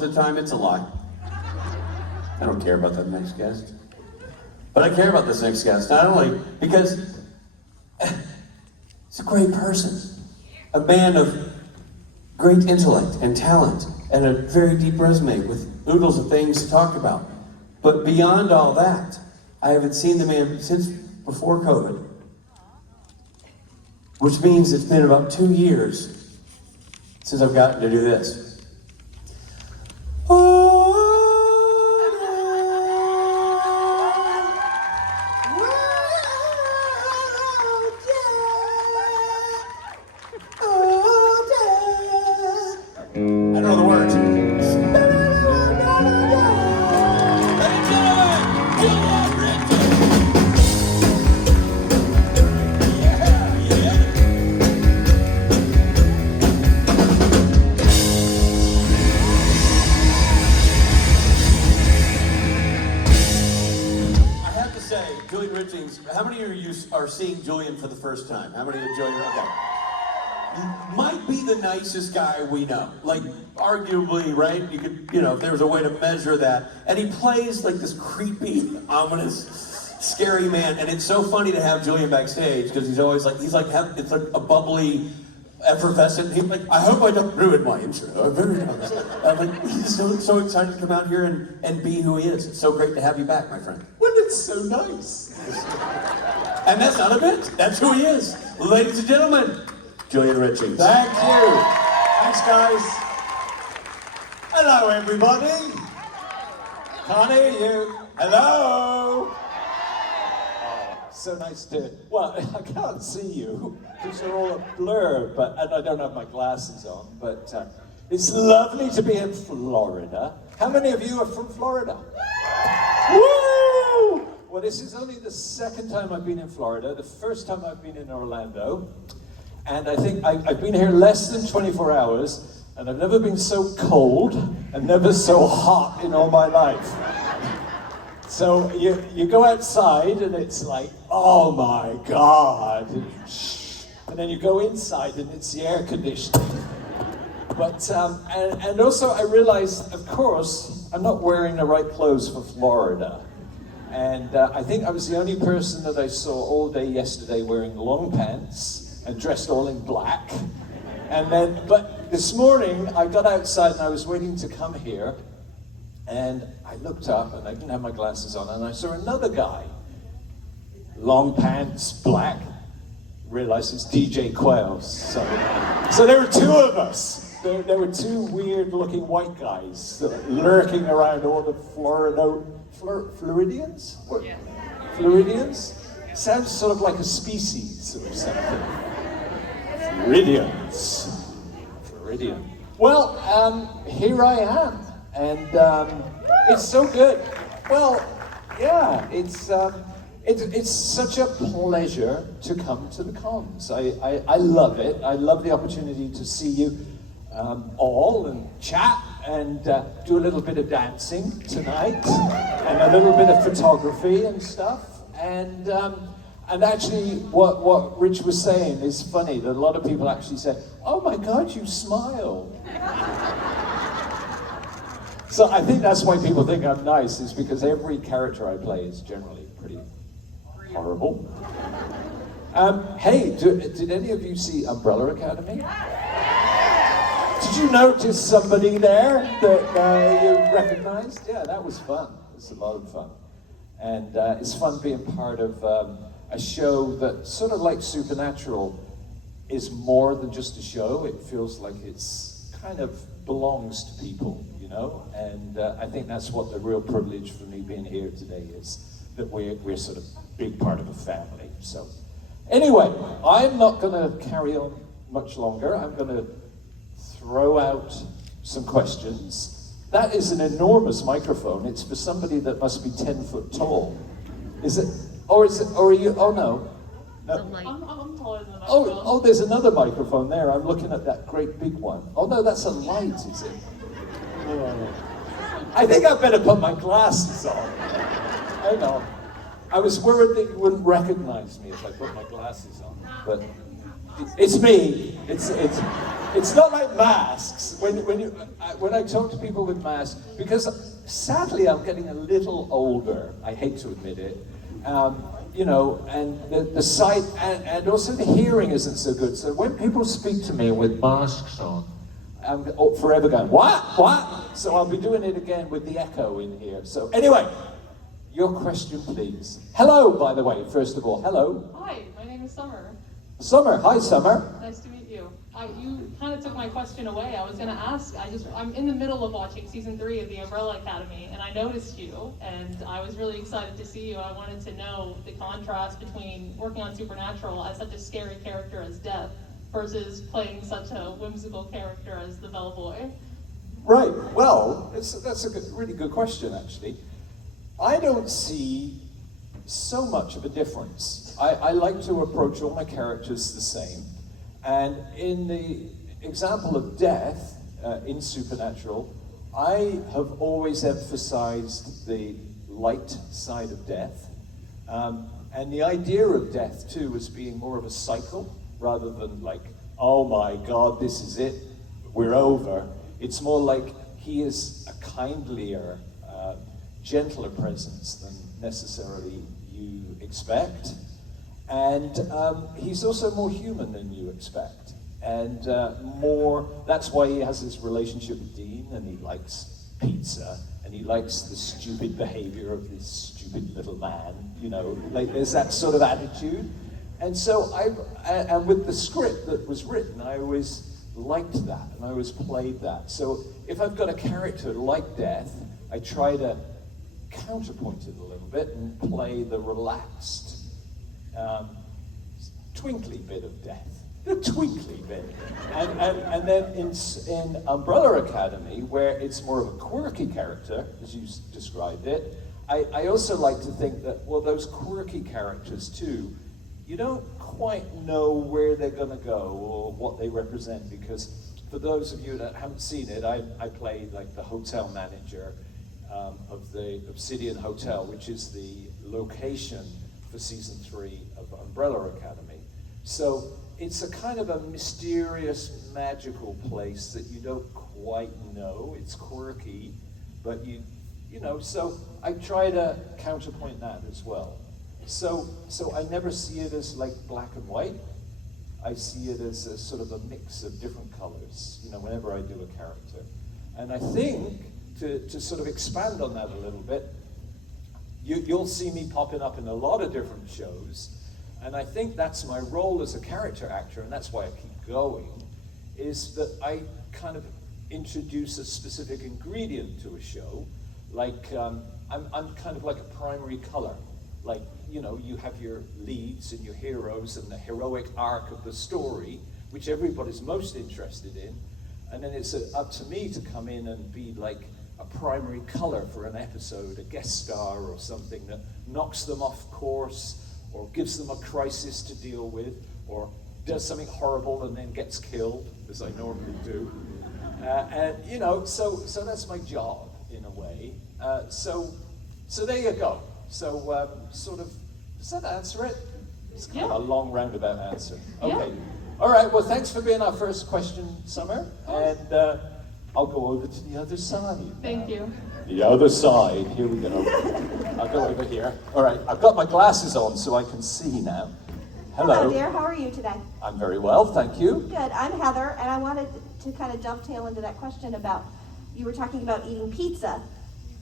the time, it's a lie. I don't care about that next guest. But I care about this next guest, not only because he's a great person, a man of great intellect and talent, and a very deep resume with oodles of things to talk about. But beyond all that, I haven't seen the man since before COVID, which means it's been about 2 years since I've gotten to do this. I don't know the words. Julian Richings, how many of you are seeing Julian for the first time? How many of you Julian? Okay. Might be the nicest guy we know. Like, arguably, right? You could, if there was a way to measure that. And he plays like this creepy, ominous, scary man. And it's so funny to have Julian backstage because he's always like, it's like a bubbly, effervescent. He's like, I hope I don't ruin my intro. I'm very nervous. He's so excited to come out here and be who he is. It's so great to have you back, my friend. Well, it's so nice. And that's not a bit. That's who he is. Ladies and gentlemen, Julian Richings. Thank you. Thanks, guys. Hello, everybody. Can't hear you. Hello. Oh, so nice to. Well, I can't see you because you're all a blur, and I don't have my glasses on. But it's lovely to be in Florida. How many of you are from Florida? Woo! Well, this is only the second time I've been in Florida. The first time I've been in Orlando. And I think I've been here less than 24 hours, and I've never been so cold and never so hot in all my life. So you go outside and it's like, oh my God. And then you go inside and it's the air conditioning. But, and also I realized, of course, I'm not wearing the right clothes for Florida. And I think I was the only person that I saw all day yesterday wearing long pants and dressed all in black. But this morning I got outside and I was waiting to come here, and I looked up and I didn't have my glasses on, and I saw another guy, long pants, black. Realized it's DJ Quails. So there were two of us. There were two weird-looking white guys lurking around all the Floridians? Yeah. Floridians? Sounds sort of like a species or something. Floridian. Well, here I am, and it's so good. Well, yeah, it's such a pleasure to come to the cons. I love it. I love the opportunity to see you all and chat and do a little bit of dancing tonight and a little bit of photography and stuff. And actually, what Rich was saying is funny, that a lot of people actually say, oh my God, you smile. So I think that's why people think I'm nice, is because every character I play is generally pretty horrible. Hey, did any of you see Umbrella Academy? Did you notice somebody there that you recognized? Yeah, that was fun. It's a lot of fun. And it's fun being part of a show that, sort of like Supernatural, is more than just a show. It feels like it's kind of belongs to people, And I think that's what the real privilege for me being here today is, that we're sort of big part of a family. So anyway, I'm not going to carry on much longer. I'm going to throw out some questions. That is an enormous microphone. It's for somebody that must be 10 foot tall. Is it? Or are you? Oh no. I'm taller than that. Oh, there's another microphone there. I'm looking at that great big one. Oh no, that's a light, is it? I think I better put my glasses on. I know. I was worried that you wouldn't recognize me if I put my glasses on, but it's me. It's It's not like masks. When I talk to people with masks, because sadly I'm getting a little older. I hate to admit it. You know, and the sight and also the hearing isn't so good. So when people speak to me with masks on, I'm forever going, what? So I'll be doing it again with the echo in here. So anyway, your question, please. Hello, by the way, first of all, hello. Hi, my name is Summer. Summer, hi Summer. Nice to meet you. You kind of took my question away. I was going to ask, I'm in the middle of watching season 3 of The Umbrella Academy, and I noticed you, and I was really excited to see you. I wanted to know the contrast between working on Supernatural as such a scary character as Death versus playing such a whimsical character as the bellboy. Right, well, that's a really good question, actually. I don't see so much of a difference. I like to approach all my characters the same. And in the example of Death in Supernatural, I have always emphasized the light side of death. And the idea of death, too, as being more of a cycle rather than like, oh my God, this is it, we're over. It's more like he is a kindlier, gentler presence than necessarily you expect. And he's also more human than you expect. And that's why he has this relationship with Dean, and he likes pizza, and he likes the stupid behavior of this stupid little man, you know, like there's that sort of attitude. And so and with the script that was written, I always liked that, and I always played that. So if I've got a character like Death, I try to counterpoint it a little bit and play the relaxed, twinkly bit of Death, the twinkly bit. And then in Umbrella Academy, where it's more of a quirky character, as you described it, I also like to think that, well, those quirky characters too, you don't quite know where they're going to go or what they represent, because for those of you that haven't seen it, I played like the hotel manager of the Obsidian Hotel, which is the location for season 3 of Umbrella Academy. So it's a kind of a mysterious, magical place that you don't quite know. It's quirky, but you know, so I try to counterpoint that as well. So I never see it as like black and white. I see it as a sort of a mix of different colors, you know, whenever I do a character. And I think, to sort of expand on that a little bit, you'll see me popping up in a lot of different shows, and I think that's my role as a character actor, and that's why I keep going, is that I kind of introduce a specific ingredient to a show. Like, I'm kind of like a primary color. Like, you know, you have your leads and your heroes and the heroic arc of the story, which everybody's most interested in, and then it's up to me to come in and be like a primary color for an episode, a guest star or something that knocks them off course, or gives them a crisis to deal with, or does something horrible and then gets killed, as I normally do. And you know, so that's my job in a way. So there you go. So sort of, does that answer it? It's kind of a long roundabout answer. Okay. Yeah. All right. Well, thanks for being our first question, Summer. And I'll go over to the other side. Thank you. The other side. Here we go. I'll go over here. All right. I've got my glasses on so I can see now. Hello, dear. How are you today? I'm very well, thank you. Good. I'm Heather, and I wanted to kind of dovetail into that question about, you were talking about eating pizza,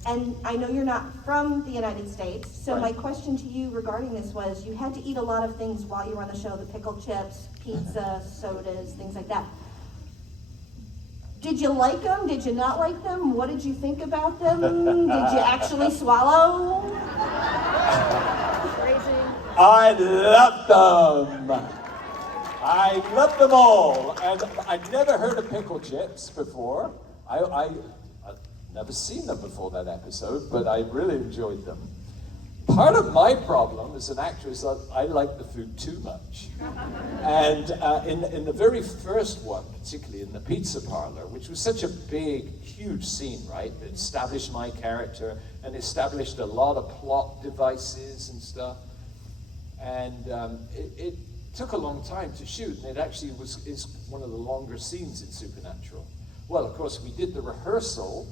and I know you're not from the United States, so Right. my question to you regarding this was, you had to eat a lot of things while you were on the show, the pickled chips, pizza, sodas, things like that. Did you like them? Did you not like them? What did you think about them? Did you actually swallow? I love them. I love them all. And I'd never heard of pickle chips before. I'd never seen them before that episode, but I really enjoyed them. Part of my problem as an actor is that I like the food too much. And in the very first one, particularly in the pizza parlor, which was such a big, huge scene, right? It established my character and established a lot of plot devices and stuff. And took a long time to shoot, and it actually is one of the longer scenes in Supernatural. Well, of course, we did the rehearsal,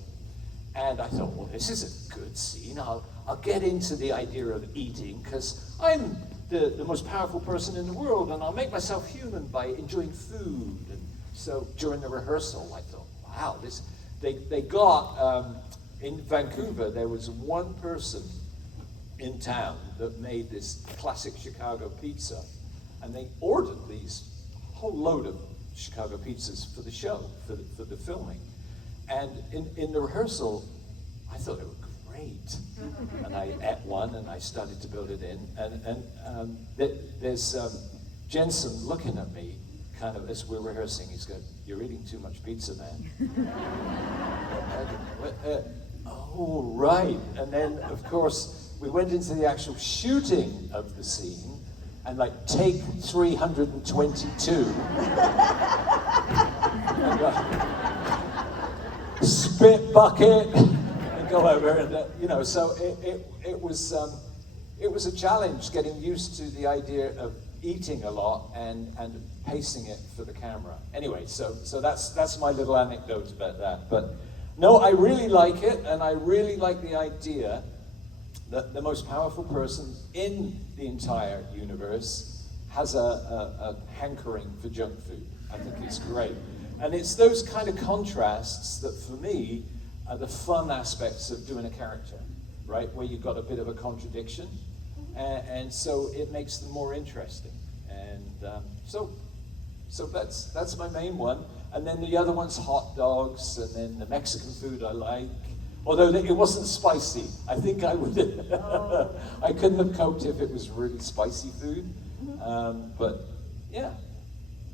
and I thought, well, this is a good scene. I'll get into the idea of eating, because I'm the most powerful person in the world, and I'll make myself human by enjoying food. And so during the rehearsal, I thought, wow, they got, in Vancouver, there was one person in town that made this classic Chicago pizza, and they ordered these whole load of Chicago pizzas for the show, for the filming. And in the rehearsal, I thought they were great. And I ate one, and I started to build it in. And there's Jensen looking at me, kind of, as we're rehearsing. He's going, "You're eating too much pizza, man." Oh, right. And then, of course, we went into the actual shooting of the scene, and like take 322. Spit bucket, and go over, and so it was a challenge getting used to the idea of eating a lot and pacing it for the camera. Anyway, so that's my little anecdote about that. But no, I really like it, and I really like the idea that the most powerful person in the entire universe has a hankering for junk food. I think it's great. And it's those kind of contrasts that, for me, are the fun aspects of doing a character, right? Where you've got a bit of a contradiction, and so it makes them more interesting. And so that's my main one. And then the other one's hot dogs, and then the Mexican food I like. Although it wasn't spicy. I think I would, I couldn't have coped if it was really spicy food. But yeah.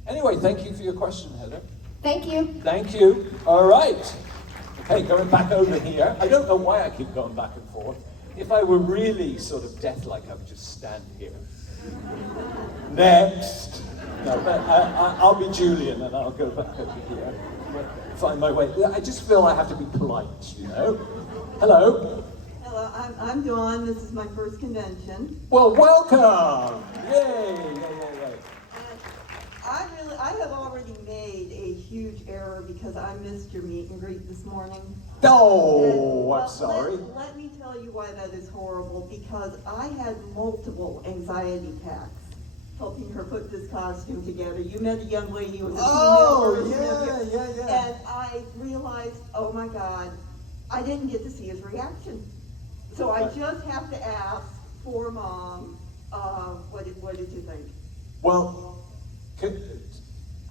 Anyway, thank you for your question, Heather. Thank you. Thank you. All right. Okay, going back over here. I don't know why I keep going back and forth. If I were really sort of death-like, I would just stand here. Next. No, but I'll be Julian, and I'll go back over here. Find my way. I just feel I have to be polite, you know. Hello. Hello, I'm Dawn. This is my first convention. Well, welcome. Yay. And I have already made a huge error because I missed your meet and greet this morning. Oh, And, I'm sorry. Let me tell you why that is horrible, because I had multiple anxiety attacks helping her put this costume together. You met a young lady who was a female version of you. Yeah. And I realized, oh my God, I didn't get to see his reaction. So I just have to ask for Mom, what did you think? Well,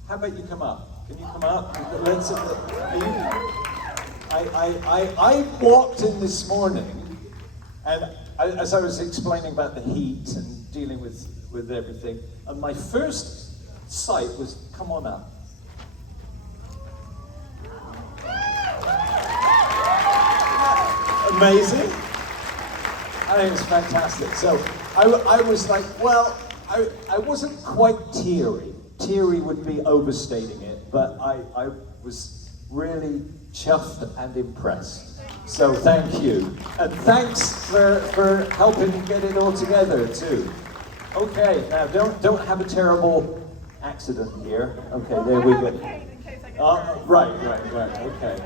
how about you come up? Can you come up? I walked in this morning, and as I was explaining about the heat and dealing with everything, and my first sight was, come on up. Amazing. I think it's fantastic. So I was like, well, I wasn't quite teary. Teary would be overstating it, but I was really chuffed and impressed. So thank you. And thanks for helping me get it all together too. Okay, now don't have a terrible accident here. Okay, there we go. Right, okay.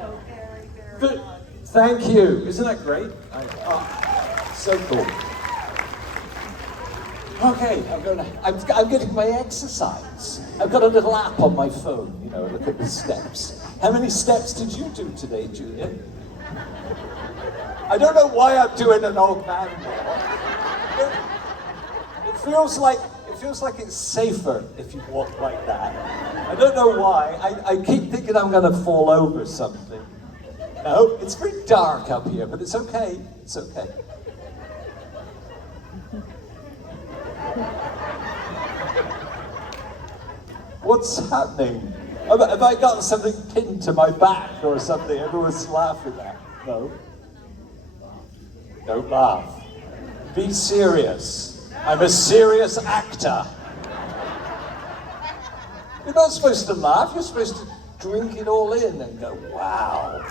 But thank you. Isn't that great? So cool. Okay, I'm getting my exercise. I've got a little app on my phone, look at the steps. How many steps did you do today, Julian? I don't know why I'm doing an old man walk. It feels like it's safer if you walk like that. I don't know why. I keep thinking I'm gonna fall over something. No, it's very dark up here, but it's okay. It's okay. What's happening? Have I got something pinned to my back or something everyone's laughing at? No? Don't laugh. Be serious. I'm a serious actor. You're not supposed to laugh, you're supposed to drink it all in and go, wow.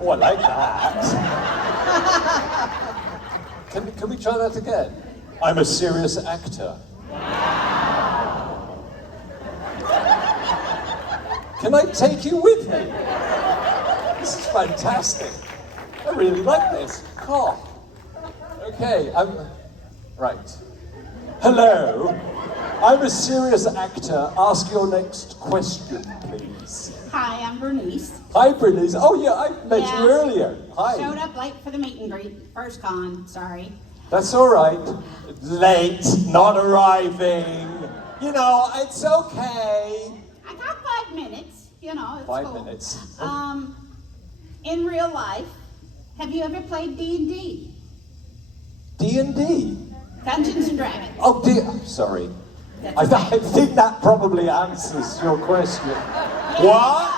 Oh, I like that. Can we try that again? I'm a serious actor. Can I take you with me? This is fantastic. I really like this. Cool. Okay, right. Hello. I'm a serious actor. Ask your next question, please. Hi, I'm Bernice. Hi, Bernice. Oh, yeah, I met Yeah. you earlier. Hi. Showed up late for the meet and greet. First con, sorry. That's all right. Late, not arriving. You know, it's okay. I got 5 minutes, you know, it's 5 cool. minutes. In real life, have you ever played D&D? D&D? Dungeons and Dragons. Oh, dear. Sorry. That's I okay. think that probably answers your question. Yeah, What?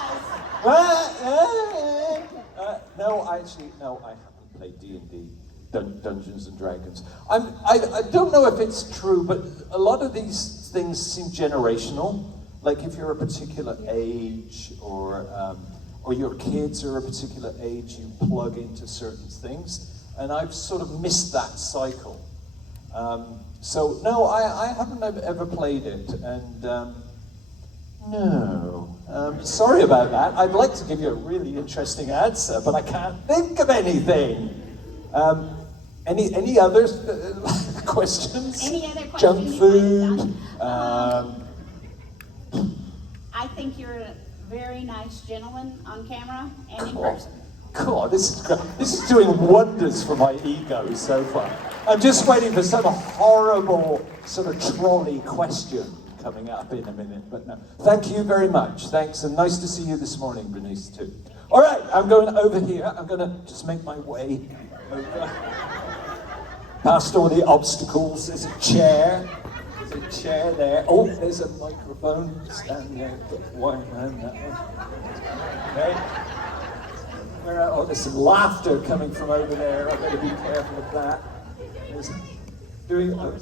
No, actually, no, I haven't played D&D, Dungeons and Dragons. I don't know if it's true, but a lot of these things seem generational. Like if you're a particular age, or your kids are a particular age, you plug into certain things. And I've sort of missed that cycle. So no, I haven't ever played it, and no. Sorry about that. I'd like to give you a really interesting answer, but I can't think of anything. Any other questions? Any other questions? Junk food. I think you're a very nice gentleman on camera and in Cool. person. God, this is great. This is doing wonders for my ego so far. I'm just waiting for some horrible sort of trolley question coming up in a minute, but no. Thank you very much. Thanks, and nice to see you this morning, Bernice, too. All right, I'm going over here. I'm going to just make my way over. Past all the obstacles. There's a chair. There's a chair there. Oh, there's a microphone. Stand there. Put one hand that one. Okay. Oh, there's some laughter coming from over there. I better be careful of that.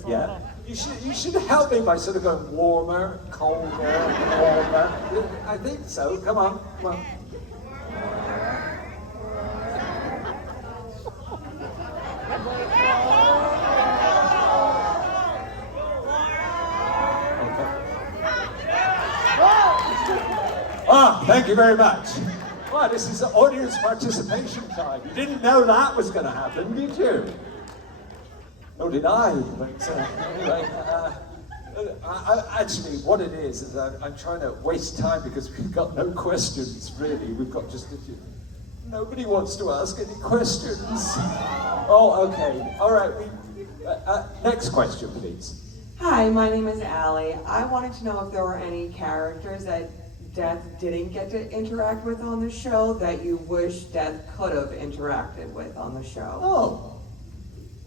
Yeah. You should help me by sort of going warmer, colder, warmer. I think so. Come on, come on. Ah, thank you very much. Wow, this is audience participation time. You didn't know that was going to happen, did you? No, did I? But anyway, actually, what it is I'm trying to waste time because we've got no questions, really. We've got just nobody wants to ask any questions. Oh, okay. All right. Next question, please. Hi, my name is Allie. I wanted to know if there were any characters that Death didn't get to interact with on the show that you wish Death could have interacted with on the show. Oh,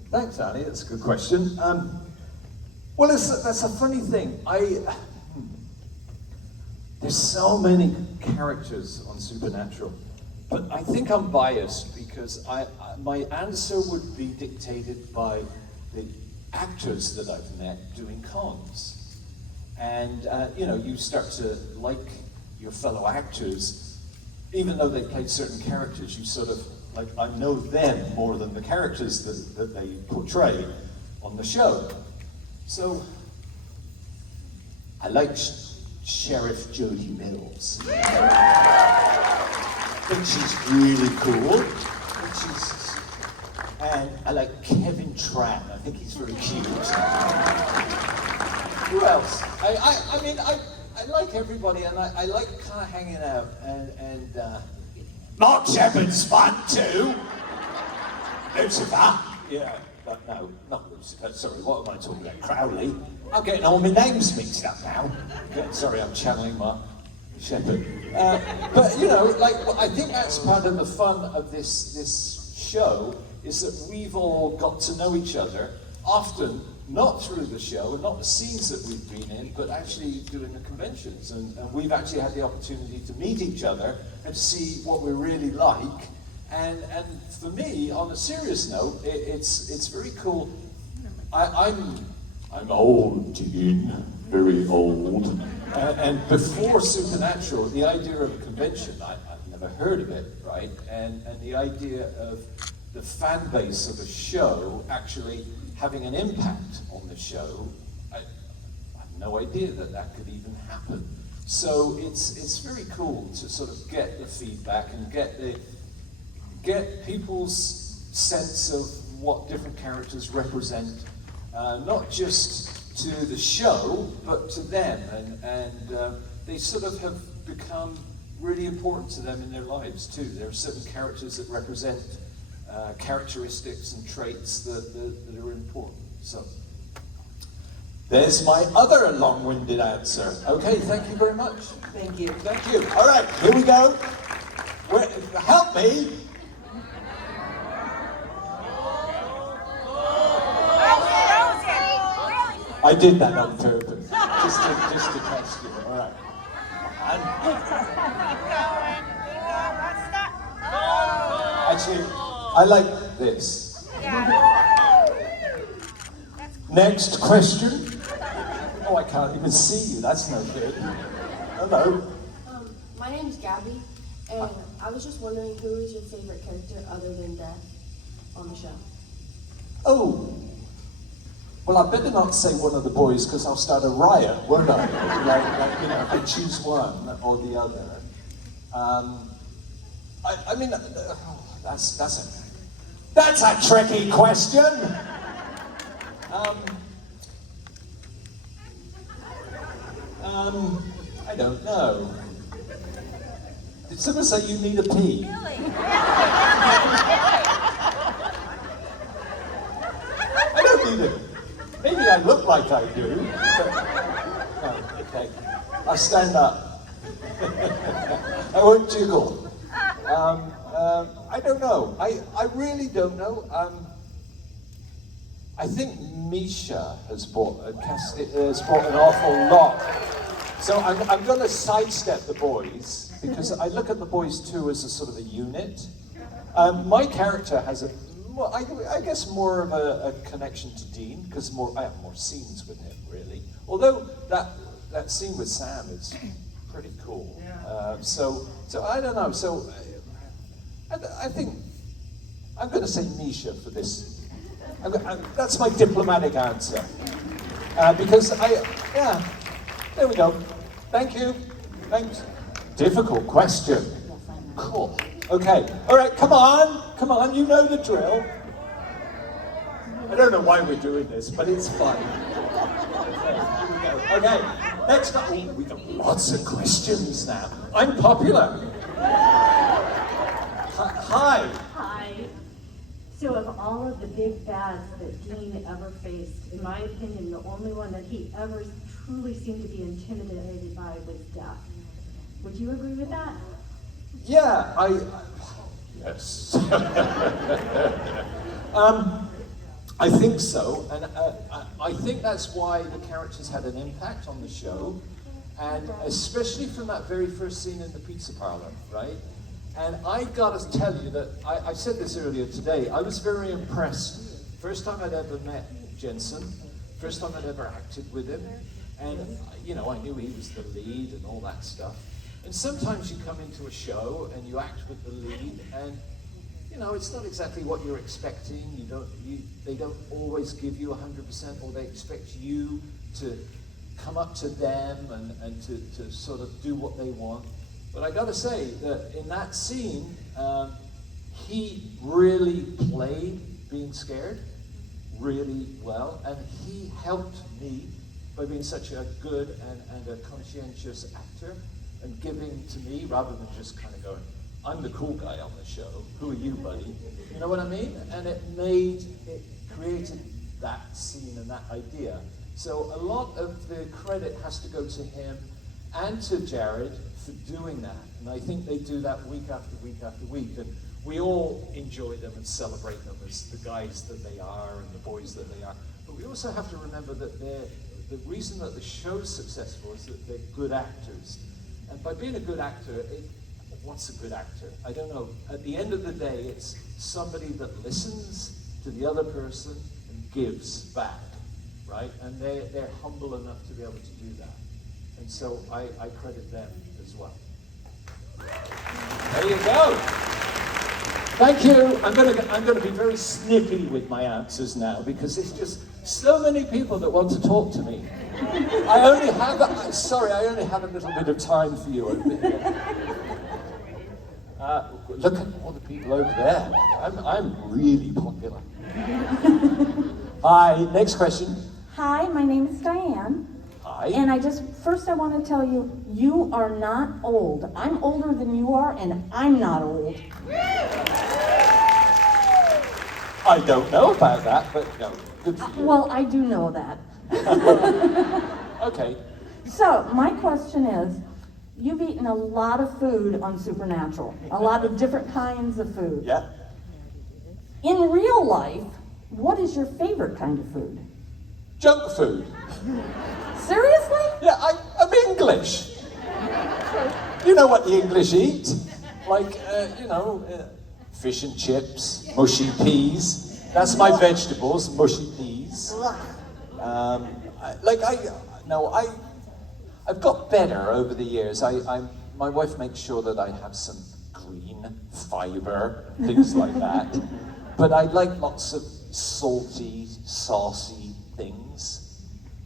thanks, Annie. That's a good question. Well, that's a funny thing. There's so many characters on Supernatural, but I think I'm biased because my answer would be dictated by the actors that I've met doing cons. And, you start to like your fellow actors, even though they played certain characters, you sort of, like, I know them more than the characters that they portray on the show. So, I like Sheriff Jodie Mills. I think she's really cool. And I like Kevin Tran. I think he's very cute. Who else? I like everybody, and I like kind of hanging out, and Mark Shepard's fun too. Lucifer. Yeah, but no, not Lucifer. Sorry, what am I talking about? Crowley. I'm getting all my names mixed up now. Sorry, I'm channeling Mark Shepard. But I think that's part of the fun of this show, is that we've all got to know each other, often not through the show and not the scenes that we've been in, but actually doing the conventions. And we've actually had the opportunity to meet each other and to see what we're really like. And for me, on a serious note, it's very cool. I'm old, Ian, very old. And before Supernatural, the idea of a convention, I'd never heard of it, right? And the idea of the fan base of a show actually having an impact on the show, I had no idea that that could even happen. So it's very cool to sort of get the feedback and get people's sense of what different characters represent, not just to the show, but to them, and they sort of have become really important to them in their lives too. There are certain characters that represent characteristics and traits that are important. So There's my other long-winded answer. okay, thank you very much. Thank you. Thank you. All right, here we go. Help me. I did that on purpose, just to test you. All right. Actually, I like this. Next question. Oh, I can't even see you. That's no good. Hello. My name's Gabby, and I was just wondering who is your favorite character other than Death on the show? Oh. Well, I better not say one of the boys because I'll start a riot, won't I? like, you know, I choose one or the other. I mean, that's a tricky question. I don't know. Did someone say you need a pee? I don't need it. Maybe I look like I do. But, oh, okay. I'll stand up. I won't jiggle. I don't know. I really don't know. I think Misha has brought an awful lot. So I'm going to sidestep the boys because I look at the boys too as a sort of a unit. My character has I guess more of a connection to Dean because I have more scenes with him really. Although that scene with Sam is pretty cool. So I don't know. So I think I'm going to say Misha for this. That's my diplomatic answer. Because there we go. Thank you. Thanks. Difficult question. Cool. Okay. All right. Come on. You know the drill. I don't know why we're doing this, but it's fun. Here we go. Okay. Next up. Oh, we got lots of questions now. I'm popular. Hi. Hi. So of all of the big bads that Dean ever faced, in my opinion, the only one that he ever truly seemed to be intimidated by was Death. Would you agree with that? Yeah, yes. I think so, and I think that's why the characters had an impact on the show, and especially from that very first scene in the pizza parlor, right? And I got to tell you that, I said this earlier today, I was very impressed. First time I'd ever met Jensen, first time I'd ever acted with him, and you know, I knew he was the lead and all that stuff. And sometimes you come into a show and you act with the lead, and you know, it's not exactly what you're expecting. They don't always give you 100%, or they expect you to come up to them and to sort of do what they want. But I gotta say that in that scene, he really played being scared really well, and he helped me by being such a good and a conscientious actor and giving to me rather than just kind of going, I'm the cool guy on the show, who are you, buddy? You know what I mean? And it created that scene and that idea. So a lot of the credit has to go to him and to Jared for doing that. And I think they do that week after week after week. And we all enjoy them and celebrate them as the guys that they are and the boys that they are. But we also have to remember that the reason that the show's successful is that they're good actors. And by being a good actor, what's a good actor? I don't know. At the end of the day, it's somebody that listens to the other person and gives back, right? And they're humble enough to be able to do that. And so I credit them as well. There you go. Thank you. I'm gonna be very snippy with my answers now because there's just so many people that want to talk to me. I only have a little bit of time for you over here. Look at all the people over there. I'm really popular. Hi. Next question. Hi, my name is Diane. Hi. And I want to tell you, you are not old. I'm older than you are, and I'm not old. I don't know about that, but no, good for you. Well, I do know that. Okay. So, my question is, you've eaten a lot of food on Supernatural, a lot of different kinds of food. Yeah. In real life, what is your favorite kind of food? Junk food. Seriously? Yeah, I'm English. You know what the English eat? Like, fish and chips, mushy peas. That's my vegetables, mushy peas. I've got better over the years. My wife makes sure that I have some green fiber, things like that. But I like lots of salty, saucy things.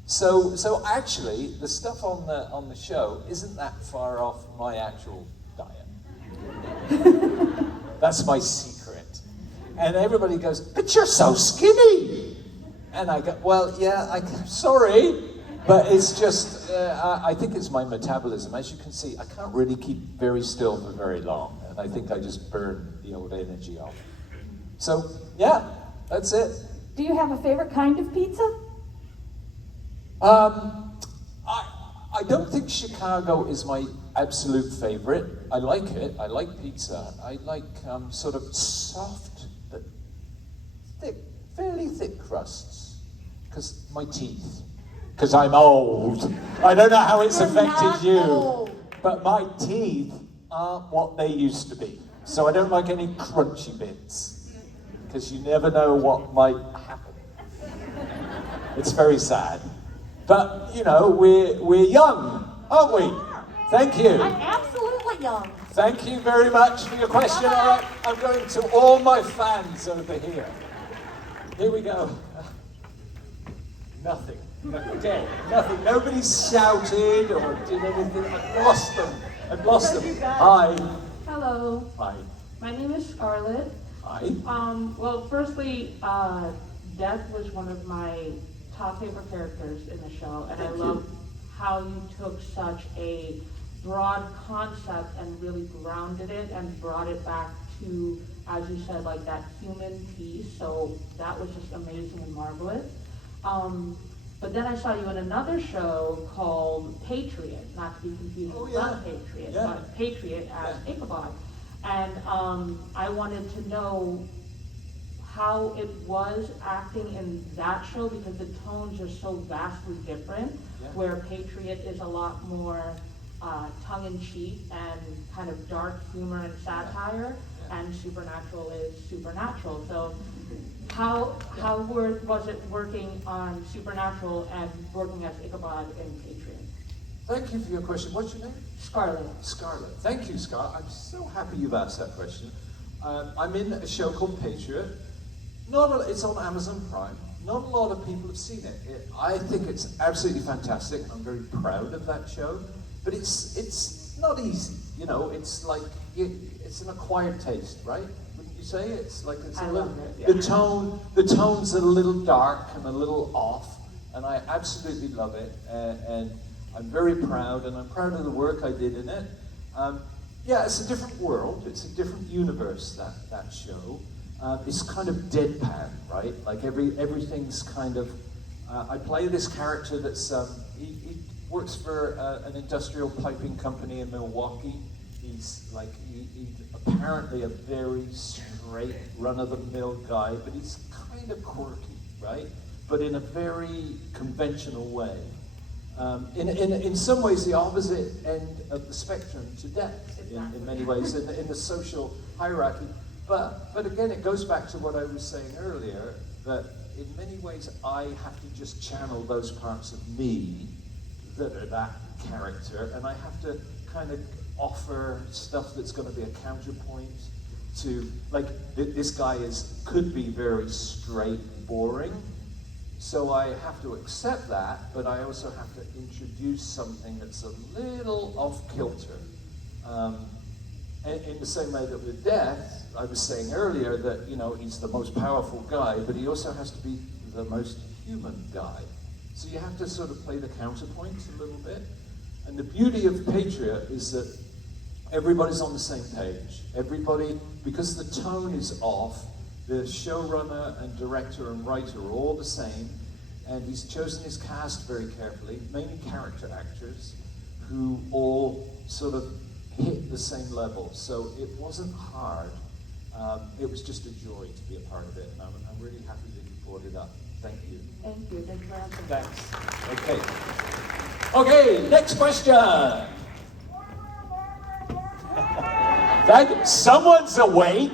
So actually, the stuff on the show isn't that far off my actual diet. That's my secret. And everybody goes, "But you're so skinny." And I go, "Well, yeah, I'm sorry, but it's just I think it's my metabolism. As you can see, I can't really keep very still for very long, and I think I just burn the old energy off. So yeah, that's it." Do you have a favorite kind of pizza? I don't think Chicago is my absolute favorite. I like it. I like pizza. I like sort of soft but thick, fairly thick crusts. Because my teeth. Because I'm old. I don't know how it's affected you, but my teeth aren't what they used to be. So I don't like any crunchy bits. Because you never know what might happen. It's very sad. But, we're young, aren't we? Thank you. I'm absolutely young. Thank you very much for your question. All right, I'm going to all my fans over here. Here we go. Nothing. Dead. Nothing. Nobody shouted or did anything. I've lost them. Hi. Hello, Hi. my name is Scarlett. Hi. Well, firstly, Death was one of my top favorite characters in the show, and I love how you took such a broad concept and really grounded it and brought it back to, as you said, like that human piece. So that was just amazing and marvelous. But then I saw you in another show called Patriot, not to be confused with Blood Patriot, but Patriot as Ichabod. And I wanted to know how it was acting in that show because the tones are so vastly different, where Patriot is a lot more tongue-in-cheek and kind of dark humor and satire, and Supernatural is supernatural. So how was it working on Supernatural and working as Ichabod in Patriot? Thank you for your question. What's your name? Scarlett. Scarlett. Thank you, Scar. I'm so happy you've asked that question. I'm in a show called Patriot. It's on Amazon Prime. Not a lot of people have seen it. I think it's absolutely fantastic. I'm very proud of that show. But it's not easy. It's like it's an acquired taste, right? Wouldn't you say? It's like it's a little. The tone's a little dark and a little off, and I absolutely love it. And I'm very proud, and I'm proud of the work I did in it. It's a different world. It's a different universe. That show. It's kind of deadpan, right? Like everything's kind of. I play this character that's he works for an industrial piping company in Milwaukee. He's apparently a very straight, run-of-the-mill guy, but he's kind of quirky, right? But in a very conventional way. In some ways, the opposite end of the spectrum to Death, in many ways, in the social hierarchy. But again, it goes back to what I was saying earlier, that in many ways I have to just channel those parts of me that are that character, and I have to kind of offer stuff that's going to be a counterpoint. to, like, this guy could be very straight, boring, so I have to accept that, but I also have to introduce something that's a little off-kilter. In the same way that with Death, I was saying earlier that, you know, he's the most powerful guy, but he also has to be the most human guy. So you have to sort of play the counterpoint a little bit. And the beauty of Patriot is that everybody's on the same page. Everybody, because the tone is off, the showrunner and director and writer are all the same, and he's chosen his cast very carefully, mainly character actors, who all sort of hit the same level. So it wasn't hard. It was just a joy to be a part of it, and I'm really happy that you brought it up. Thank you. Thank you. Thank you for answering. Thanks. Okay, next question. Someone's awake.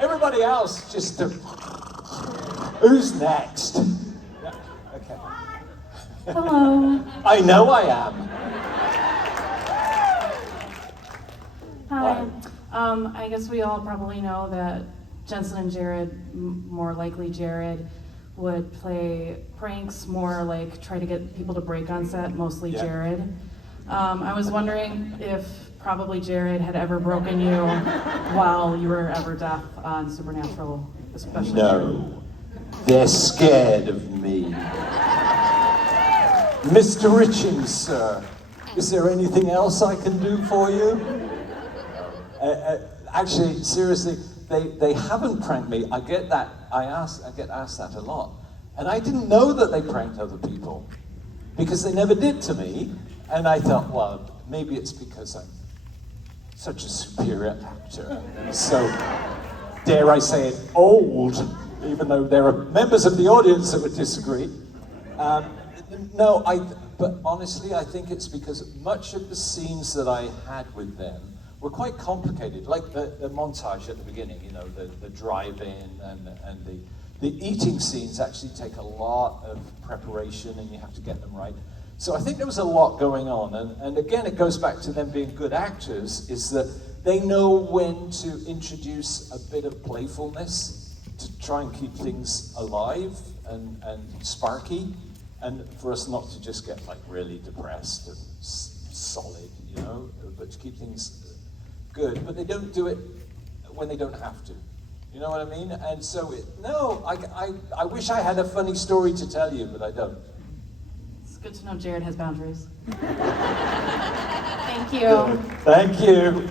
Everybody else just. Who's next? Yeah, okay. Hello. I know I am. Hi. I guess we all probably know that Jensen and Jared, more likely Jared, would play pranks, more like try to get people to break on set, mostly Yeah. Jared. I was wondering if probably Jared had ever broken you while you were ever deaf on Supernatural, especially. No, they're scared of me. Mr. Richings, sir, is there anything else I can do for you? Actually, seriously, they haven't pranked me. I get asked that a lot. And I didn't know that they pranked other people because they never did to me. And I thought, well, maybe it's because I'm such a superior actor. And so, dare I say it, old, even though there are members of the audience that would disagree. But honestly, I think it's because much of the scenes that I had with them were quite complicated, like the montage at the beginning, you know, the drive-in and the eating scenes actually take a lot of preparation and you have to get them right. So I think there was a lot going on, and again, it goes back to them being good actors, is that they know when to introduce a bit of playfulness to try and keep things alive and sparky, and for us not to just get like really depressed and solid, you know, but to keep things good. But they don't do it when they don't have to. You know what I mean? And so, I wish I had a funny story to tell you, but I don't. It's good to know Jared has boundaries. Thank you. Good. Thank you.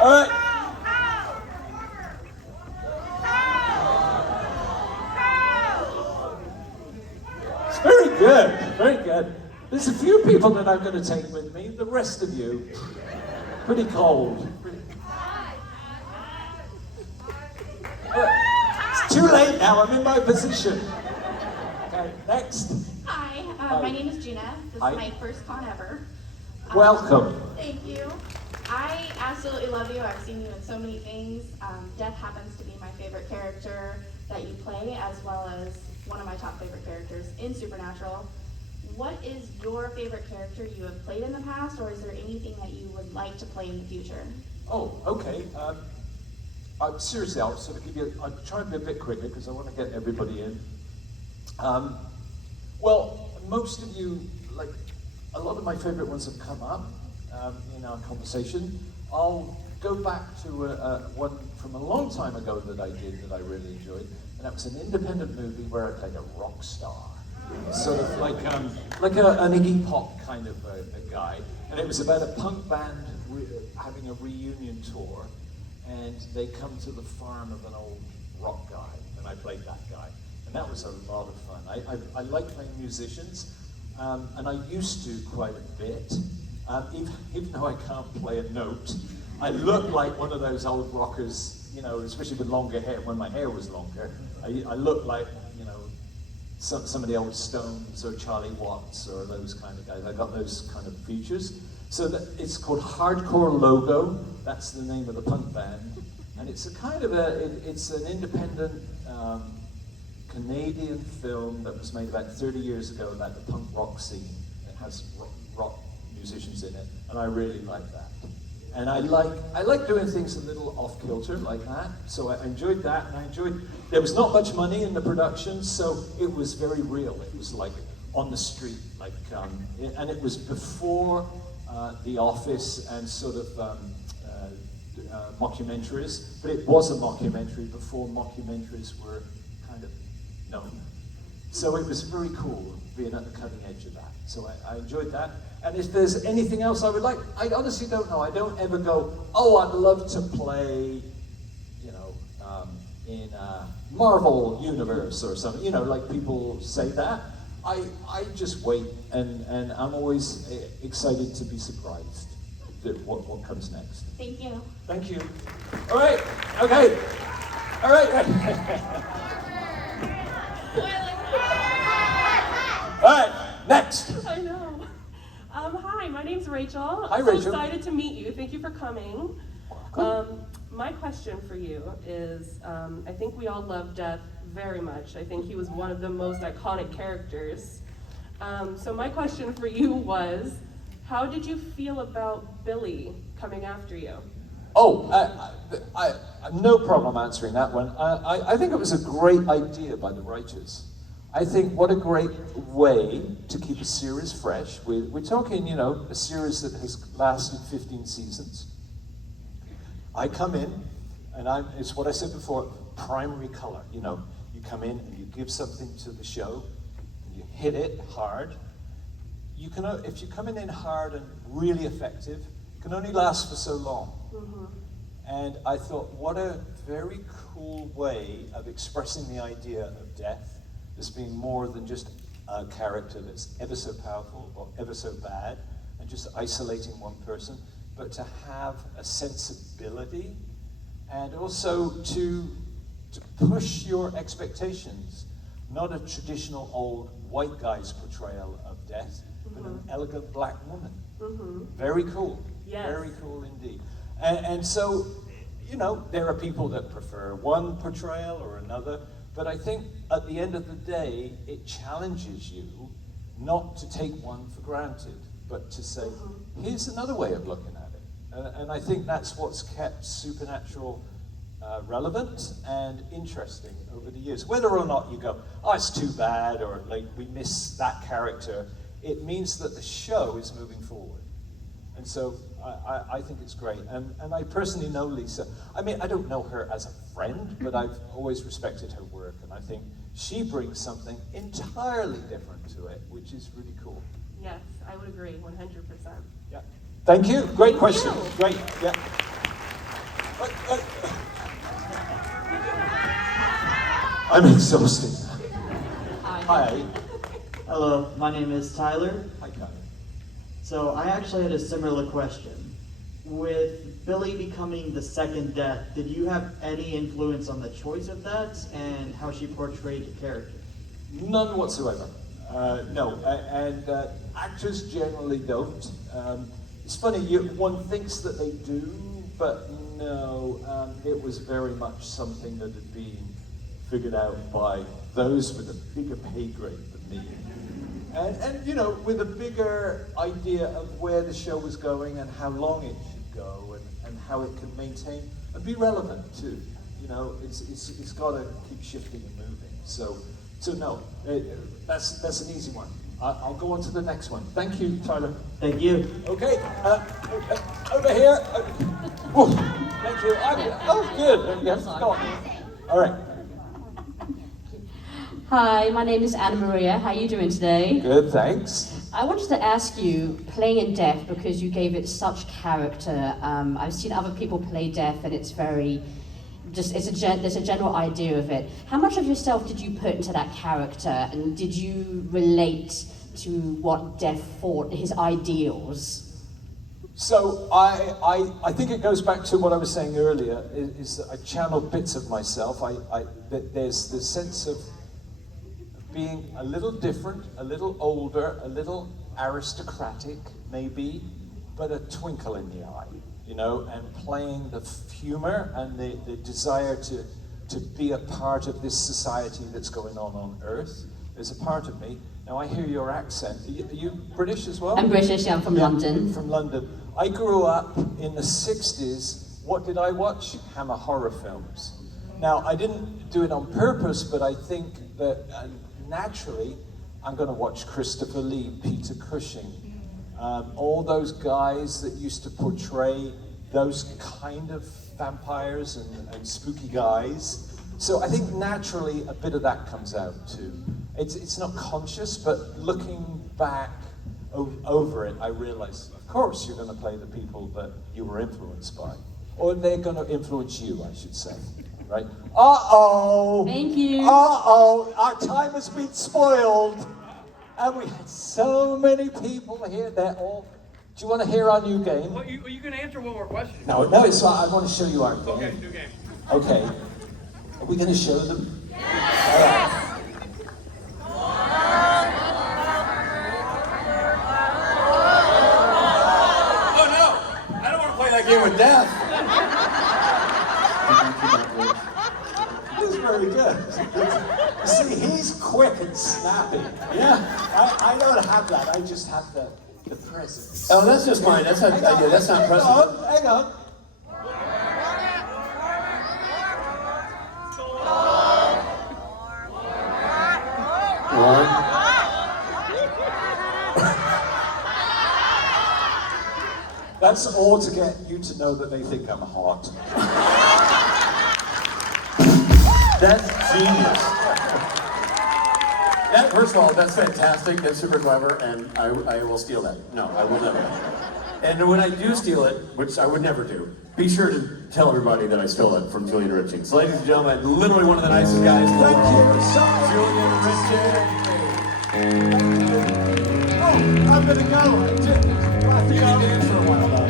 All right. It's very good. Very good. There's a few people that I'm going to take with me. The rest of you, pretty cold. It's too late now. I'm in my position. Okay, next. Hi, my name is Gina. This Hi. is my first con ever. Welcome. Thank you. I absolutely love you. I've seen you in so many things. Death happens to be my favorite character that you play, as well as one of my top favorite characters in Supernatural. What is your favorite character you have played in the past, or is there anything that you would like to play in the future? Oh, okay. Seriously, I'll sort of give you. I'll try and be a bit quicker because I want to get everybody in. Well, most of you, like, a lot of my favorite ones have come up in our conversation. I'll go back to one from a long time ago that I did that I really enjoyed, and that was an independent movie where I played a rock star. Sort of like an Iggy Pop kind of a guy. And it was about a punk band having a reunion tour, and they come to the farm of an old rock guy, and I played that guy. And that was a lot of fun. I like playing musicians, and I used to quite a bit. Even though I can't play a note, I look like one of those old rockers, you know, especially with longer hair, when my hair was longer. I look like, you know, some of the old Stones or Charlie Watts or those kind of guys. I got those kind of features. So it's called Hardcore Logo. That's the name of the punk band. And it's a kind of it's an independent Canadian film that was made about 30 years ago about the punk rock scene. It has rock musicians in it, and I really like that. And I like doing things a little off kilter like that. So I enjoyed that, and there was not much money in the production, so it was very real. It was like on the street, and it was before The Office and sort of mockumentaries, but it was a mockumentary before mockumentaries were kind of known. So it was very cool being at the cutting edge of that. So I enjoyed that. And if there's anything else I would like, I honestly don't know. I don't ever go, oh, I'd love to play, in a Marvel universe or something. Like people say that. I just wait, and I'm always excited to be surprised at what comes next. Thank you. Thank you. All right. Okay. All right. All right. Next. I know. Hi, my name's Rachel. Hi, I'm Rachel. so excited to meet you. Thank you for coming. My question for you is, I think we all love Death very much. I think he was one of the most iconic characters. So my question for you was, how did you feel about Billy coming after you? Oh, I no problem answering that one. I think it was a great idea by the writers. I think what a great way to keep a series fresh. We're talking, a series that has lasted 15 seasons. I come in, and it's what I said before, primary color. You come in and you give something to the show, and you hit it hard. If you're coming in hard and really effective, it can only last for so long. Mm-hmm. And I thought, what a very cool way of expressing the idea of death as being more than just a character that's ever so powerful or ever so bad and just isolating one person, but to have a sensibility and also to push your expectations. Not a traditional old white guy's portrayal of death, but an elegant black woman. Mm-hmm. Very cool. Yes. Very cool indeed. And so, there are people that prefer one portrayal or another, but I think at the end of the day, it challenges you not to take one for granted, but to say, here's another way of looking at it. And I think that's what's kept Supernatural relevant and interesting over the years. Whether or not you go, oh, it's too bad, or like we miss that character, it means that the show is moving forward. And so I think it's great. And I personally know Lisa. I mean, I don't know her as a friend, but I've always respected her work. And I think she brings something entirely different to it, which is really cool. Yes, I would agree, 100%. Yeah. Thank you. Great Thank question. you. Great. Yeah. I'm exhausted. Hi. Hello, my name is Tyler. Hi, Tyler. So I actually had a similar question. With Billy becoming the second death, did you have any influence on the choice of that and how she portrayed the character? None whatsoever. No, and actors generally don't. It's funny, one thinks that they do, but no, it was very much something that had been figured out by those with a bigger pay grade than me. And with a bigger idea of where the show was going and how long it should go and how it can maintain and be relevant too. It's got to keep shifting and moving. So no, that's an easy one. I'll go on to the next one. Thank you, Tyler. Thank you. Okay, over here. Whew, thank you. Good. Yes, go on. All right. Hi, my name is Anna Maria. How are you doing today? Good, thanks. I wanted to ask you, playing in Death, because you gave it such character. I've seen other people play Death, and it's very, there's a general idea of it. How much of yourself did you put into that character, and did you relate to what Death thought, his ideals? So I think it goes back to what I was saying earlier, is that I channeled bits of myself. There's this sense of being a little different, a little older, a little aristocratic, maybe, but a twinkle in the eye, and playing the humor and the desire to be a part of this society that's going on Earth. There's a part of me. Now I hear your accent. Are you British as well? I'm British, yeah, I'm from London. From London. I grew up in the 60s. What did I watch? Hammer horror films. Now, I didn't do it on purpose, but I think that naturally, I'm going to watch Christopher Lee, Peter Cushing, all those guys that used to portray those kind of vampires and spooky guys. So I think naturally a bit of that comes out too. It's not conscious, but looking back over it, I realize, of course, you're going to play the people that you were influenced by. Or they're going to influence you, I should say. Right? Uh-oh! Thank you. Uh-oh! Our time has been spoiled. And we had so many people here. They're all... Do you want to hear our new game? Well, you can answer one more question. No, so I want to show you our game. Okay, new game. Okay. Are we going to show them? Yes! Oh no! I don't want to play that game with death. He's very good. See, he's quick and snappy. Yeah. I don't have that. I just have the presence. Oh, that's just mine. That's not. Yeah, that's not present. Hang on. That's all to get you to know that they think I'm hot. That's genius. That, first of all, that's fantastic. That's super clever, and I will steal that. No, I will never. And when I do steal it, which I would never do, be sure to tell everybody that I stole it from Julian Richings. So, ladies and gentlemen, literally one of the nicest guys in the world. Julian Richings. Oh, I'm gonna go. I have to go dance for a while though.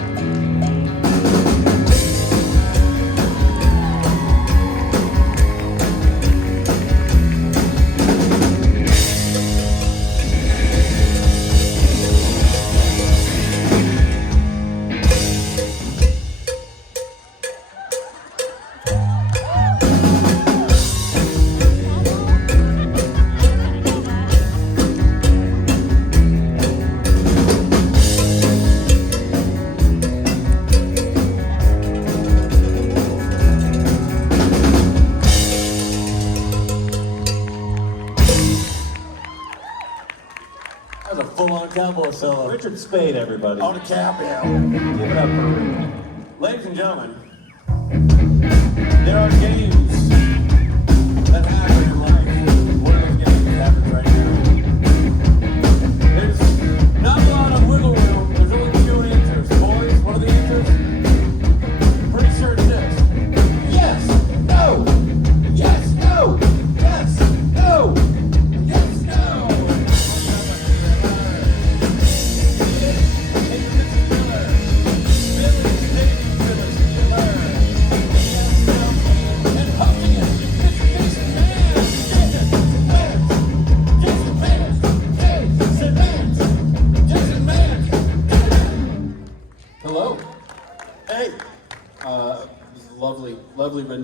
That was a full-on cowboy solo. Richard Spade, everybody. On a cap, yeah. Give it up for Richard. Ladies and gentlemen, there are games that happen in life. One of those games that happens right now. There's not a lot of wiggle room. There's only two answers. Boys, what are the answers? Pretty sure it's this. Yes, no, yes, no, yes, no, yes, no. Hello. Hey. Lovely rendition.